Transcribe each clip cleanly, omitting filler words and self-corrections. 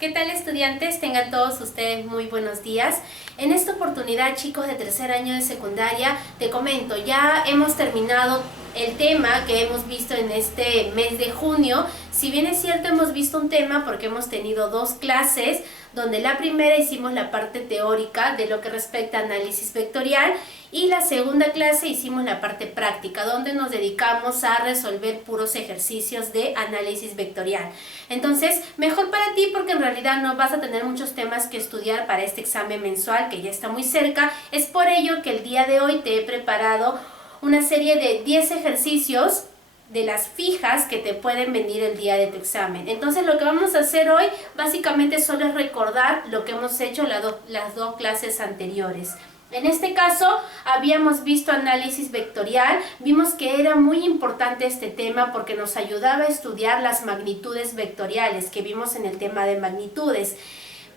¿Qué tal, estudiantes? Tengan todos ustedes muy buenos días. En esta oportunidad, chicos de tercer año de secundaria, te comento, ya hemos terminado el tema que hemos visto en este mes de junio. Si bien es cierto, hemos visto un tema porque hemos tenido dos clases, donde la primera hicimos la parte teórica de lo que respecta a análisis vectorial y la segunda clase hicimos la parte práctica, donde nos dedicamos a resolver puros ejercicios de análisis vectorial. Entonces, mejor para ti porque en realidad no vas a tener muchos temas que estudiar para este examen mensual que ya está muy cerca. Es por ello que el día de hoy te he preparado una serie de 10 ejercicios de las fijas que te pueden venir el día de tu examen. Entonces lo que vamos a hacer hoy básicamente solo es recordar lo que hemos hecho las dos clases anteriores. En este caso habíamos visto análisis vectorial, vimos que era muy importante este tema porque nos ayudaba a estudiar las magnitudes vectoriales que vimos en el tema de magnitudes.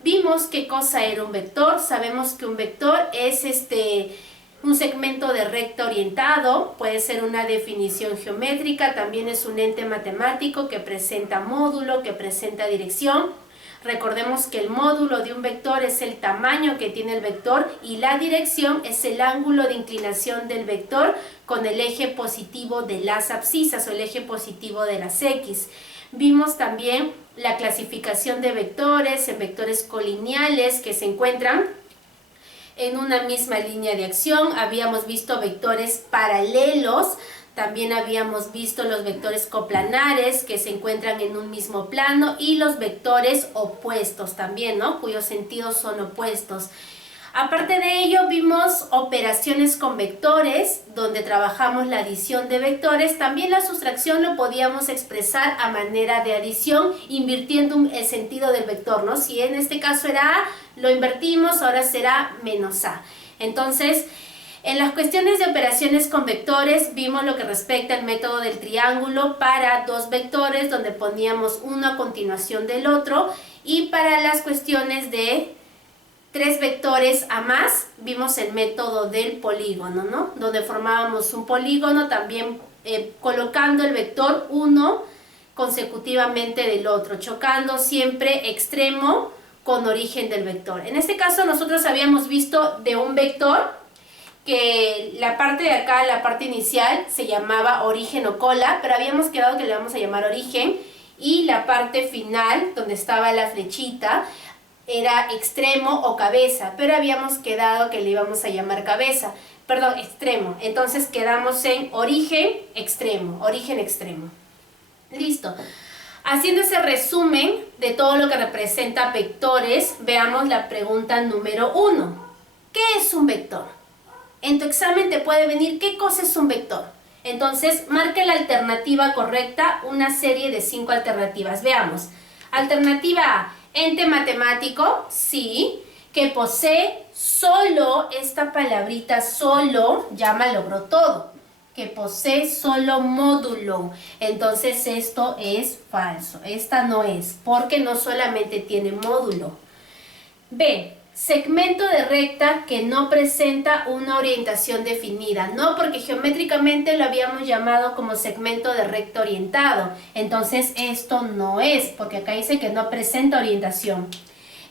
Vimos qué cosa era un vector, sabemos que un vector es un segmento de recta orientado, puede ser una definición geométrica, también es un ente matemático que presenta módulo, que presenta dirección. Recordemos que el módulo de un vector es el tamaño que tiene el vector y la dirección es el ángulo de inclinación del vector con el eje positivo de las abscisas o el eje positivo de las X. Vimos también la clasificación de vectores en vectores colineales que se encuentran en una misma línea de acción. Habíamos visto vectores paralelos, también habíamos visto los vectores coplanares que se encuentran en un mismo plano y los vectores opuestos también, ¿no? Cuyos sentidos son opuestos. Aparte de ello, vimos operaciones con vectores, donde trabajamos la adición de vectores. También la sustracción lo podíamos expresar a manera de adición, invirtiendo el sentido del vector, ¿no? Si en este caso era A, lo invertimos, ahora será menos A. Entonces, en las cuestiones de operaciones con vectores, vimos lo que respecta al método del triángulo para dos vectores, donde poníamos uno a continuación del otro, y para las cuestiones de tres vectores a más, vimos el método del polígono, ¿no? Donde formábamos un polígono también colocando el vector 1 consecutivamente del otro, chocando siempre extremo con origen del vector. En este caso nosotros habíamos visto de un vector que la parte de acá, la parte inicial, se llamaba origen o cola, pero habíamos quedado que le vamos a llamar origen, y la parte final, donde estaba la flechita, era extremo o cabeza, pero habíamos quedado que le íbamos a llamar cabeza, perdón, extremo. Entonces quedamos en origen, extremo. Listo. Haciendo ese resumen de todo lo que representa vectores, veamos la pregunta número 1. ¿Qué es un vector? En tu examen te puede venir ¿qué cosa es un vector? Entonces, marque la alternativa correcta, una serie de 5 alternativas. Veamos. Alternativa A. Ente matemático, sí, que posee solo, esta palabrita solo, ya malogró todo, que posee solo módulo. Entonces esto es falso, esta no es, porque no solamente tiene módulo. B. Segmento de recta que no presenta una orientación definida. No, porque geométricamente lo habíamos llamado como segmento de recta orientado. Entonces esto no es, porque acá dice que no presenta orientación.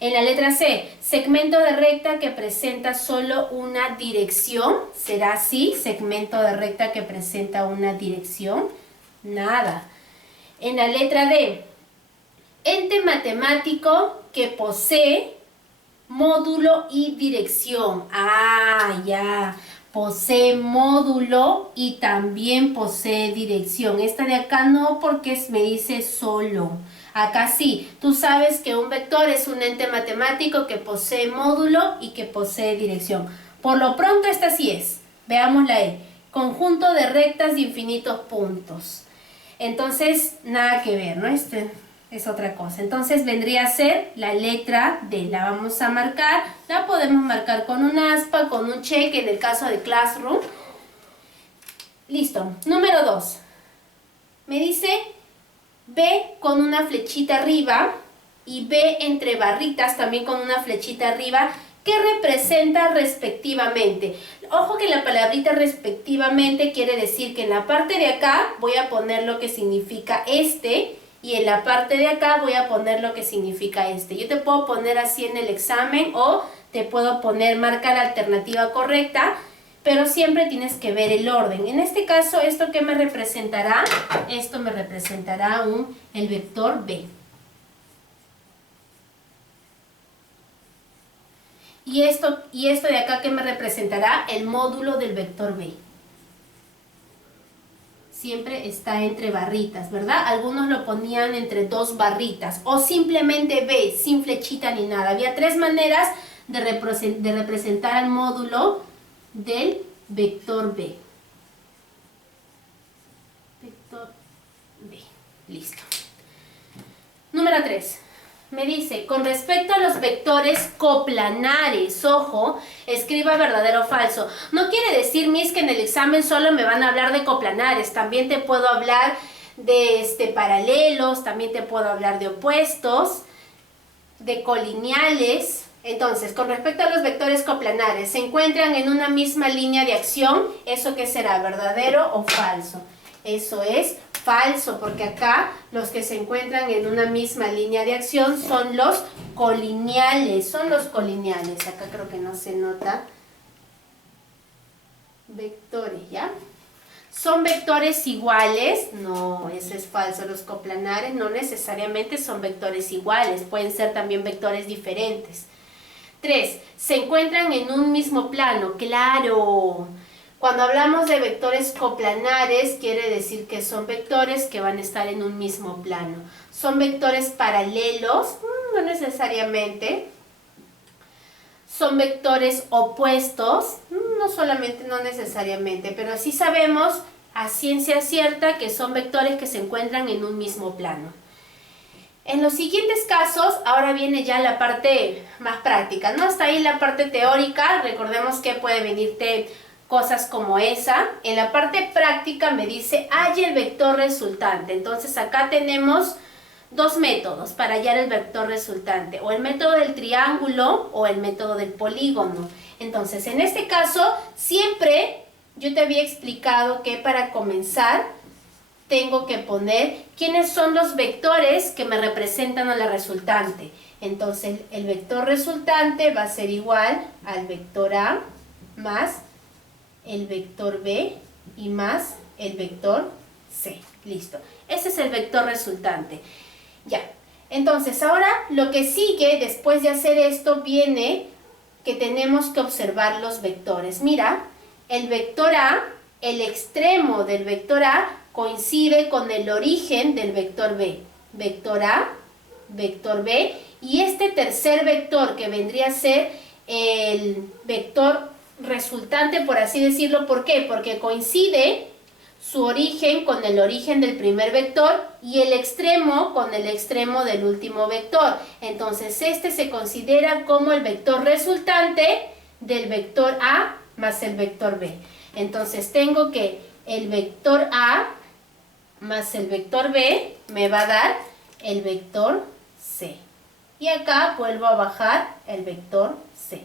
En la letra C, segmento de recta que presenta solo una dirección. ¿Será así? Segmento de recta que presenta una dirección. Nada. En la letra D, ente matemático que posee módulo y dirección. Ah, ya. Posee módulo y también posee dirección. Esta de acá no, porque me dice solo. Acá sí. Tú sabes que un vector es un ente matemático que posee módulo y que posee dirección. Por lo pronto esta sí es. Veamos la E. Conjunto de rectas de infinitos puntos. Entonces, nada que ver, ¿no? Es otra cosa. Entonces vendría a ser la letra D. La vamos a marcar. La podemos marcar con un aspa, con un cheque en el caso de Classroom. Listo. Número 2. Me dice B con una flechita arriba y B entre barritas también con una flechita arriba. ¿Qué representa respectivamente? Ojo que la palabrita respectivamente quiere decir que en la parte de acá voy a poner lo que significa y en la parte de acá voy a poner lo que significa este. Yo te puedo poner así en el examen o te puedo poner marca la alternativa correcta, pero siempre tienes que ver el orden. En este caso, ¿esto qué me representará? Esto me representará el vector B. Y esto de acá, ¿qué me representará? El módulo del vector B. Siempre está entre barritas, ¿verdad? Algunos lo ponían entre 2 barritas o simplemente B, sin flechita ni nada. Había 3 maneras de representar al módulo del vector B. Vector B. Listo. Número 3. Me dice, con respecto a los vectores coplanares, ojo, escriba verdadero o falso. No quiere decir, Miss, que en el examen solo me van a hablar de coplanares. También te puedo hablar de paralelos, también te puedo hablar de opuestos, de colineales. Entonces, con respecto a los vectores coplanares, ¿se encuentran en una misma línea de acción? ¿Eso qué será? ¿Verdadero o falso? Eso es falso, porque acá los que se encuentran en una misma línea de acción son los colineales. Son los colineales. Acá creo que no se nota. Vectores, ¿ya? ¿Son vectores iguales? No, eso es falso. Los coplanares no necesariamente son vectores iguales. Pueden ser también vectores diferentes. 3. ¿Se encuentran en un mismo plano? ¡Claro! Cuando hablamos de vectores coplanares, quiere decir que son vectores que van a estar en un mismo plano. ¿Son vectores paralelos? No necesariamente. ¿Son vectores opuestos? No necesariamente, pero sí sabemos a ciencia cierta que son vectores que se encuentran en un mismo plano. En los siguientes casos, ahora viene ya la parte más práctica, ¿no? Hasta ahí la parte teórica, recordemos que puede venirte cosas como esa. En la parte práctica me dice, halla el vector resultante. Entonces acá tenemos 2 métodos para hallar el vector resultante, o el método del triángulo o el método del polígono. Entonces, en este caso, siempre yo te había explicado que para comenzar tengo que poner quiénes son los vectores que me representan a la resultante. Entonces, el vector resultante va a ser igual al vector A más el vector B y más el vector C. Listo. Ese es el vector resultante. Ya. Entonces, ahora lo que sigue después de hacer esto viene que tenemos que observar los vectores. Mira, el vector A, el extremo del vector A coincide con el origen del vector B. Vector A, vector B, y este tercer vector que vendría a ser el vector resultante, por así decirlo. ¿Por qué? Porque coincide su origen con el origen del primer vector y el extremo con el extremo del último vector. Entonces este se considera como el vector resultante del vector A más el vector B. Entonces tengo que el vector A más el vector B me va a dar el vector C. Y acá vuelvo a bajar el vector C.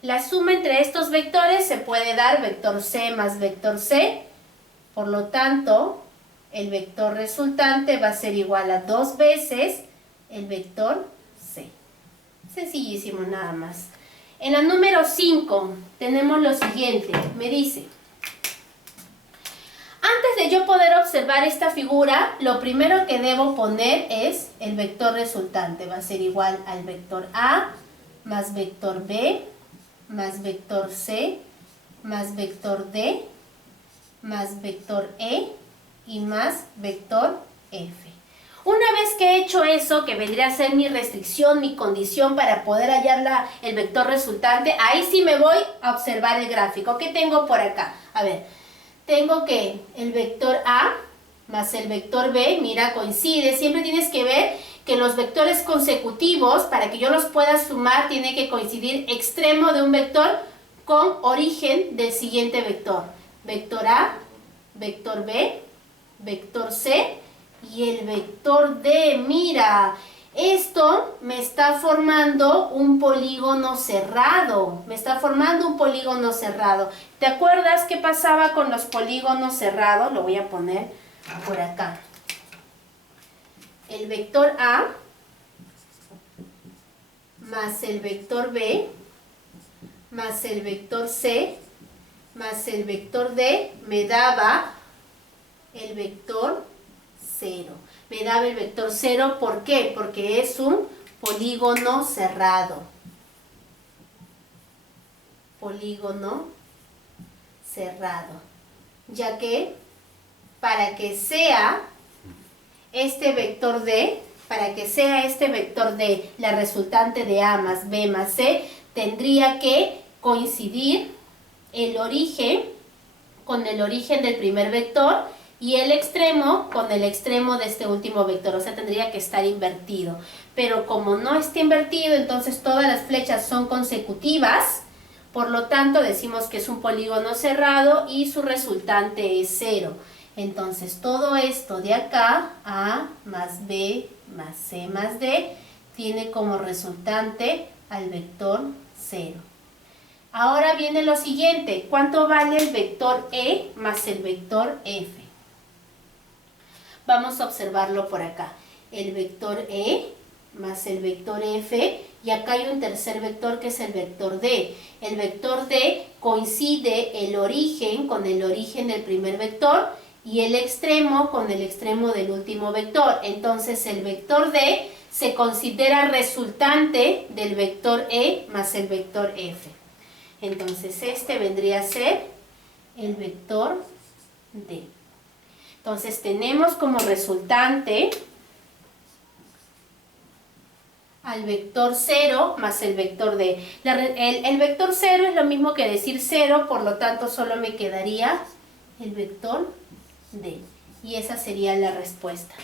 La suma entre estos vectores se puede dar vector C más vector C. Por lo tanto, el vector resultante va a ser igual a 2 veces el vector C. Sencillísimo nada más. En la número 5 tenemos lo siguiente. Me dice, antes de yo poder observar esta figura, lo primero que debo poner es el vector resultante. Va a ser igual al vector A más vector B más vector C más vector D más vector E y más vector F. Una vez que he hecho eso, que vendría a ser mi restricción, mi condición para poder hallar el vector resultante, ahí sí me voy a observar el gráfico. ¿Qué tengo por acá? A ver, tengo que el vector A más el vector B, mira, coincide. Siempre tienes que ver que los vectores consecutivos, para que yo los pueda sumar, tiene que coincidir extremo de un vector con origen del siguiente vector. Vector A, vector B, vector C y el vector D. Mira, esto me está formando un polígono cerrado. Me está formando un polígono cerrado. ¿Te acuerdas qué pasaba con los polígonos cerrados? Lo voy a poner por acá. el vector A más el vector B más el vector C más el vector D me daba el vector 0. Me daba el vector 0, ¿por qué? Porque es un polígono cerrado. Polígono cerrado. Ya que para que sea este vector D, la resultante de A más B más C, tendría que coincidir el origen con el origen del primer vector y el extremo con el extremo de este último vector, o sea, tendría que estar invertido. Pero como no está invertido, entonces todas las flechas son consecutivas, por lo tanto decimos que es un polígono cerrado y su resultante es 0. Entonces todo esto de acá, A más B más C más D, tiene como resultante al vector 0. Ahora viene lo siguiente, ¿cuánto vale el vector E más el vector F? Vamos a observarlo por acá. El vector E más el vector F, y acá hay un tercer vector que es el vector D. El vector D coincide el origen con el origen del primer vector y el extremo con el extremo del último vector. Entonces el vector D se considera resultante del vector E más el vector F. Entonces este vendría a ser el vector D. Entonces tenemos como resultante al vector 0 más el vector D. El vector 0 es lo mismo que decir 0, por lo tanto solo me quedaría el vector D. Y esa sería la respuesta.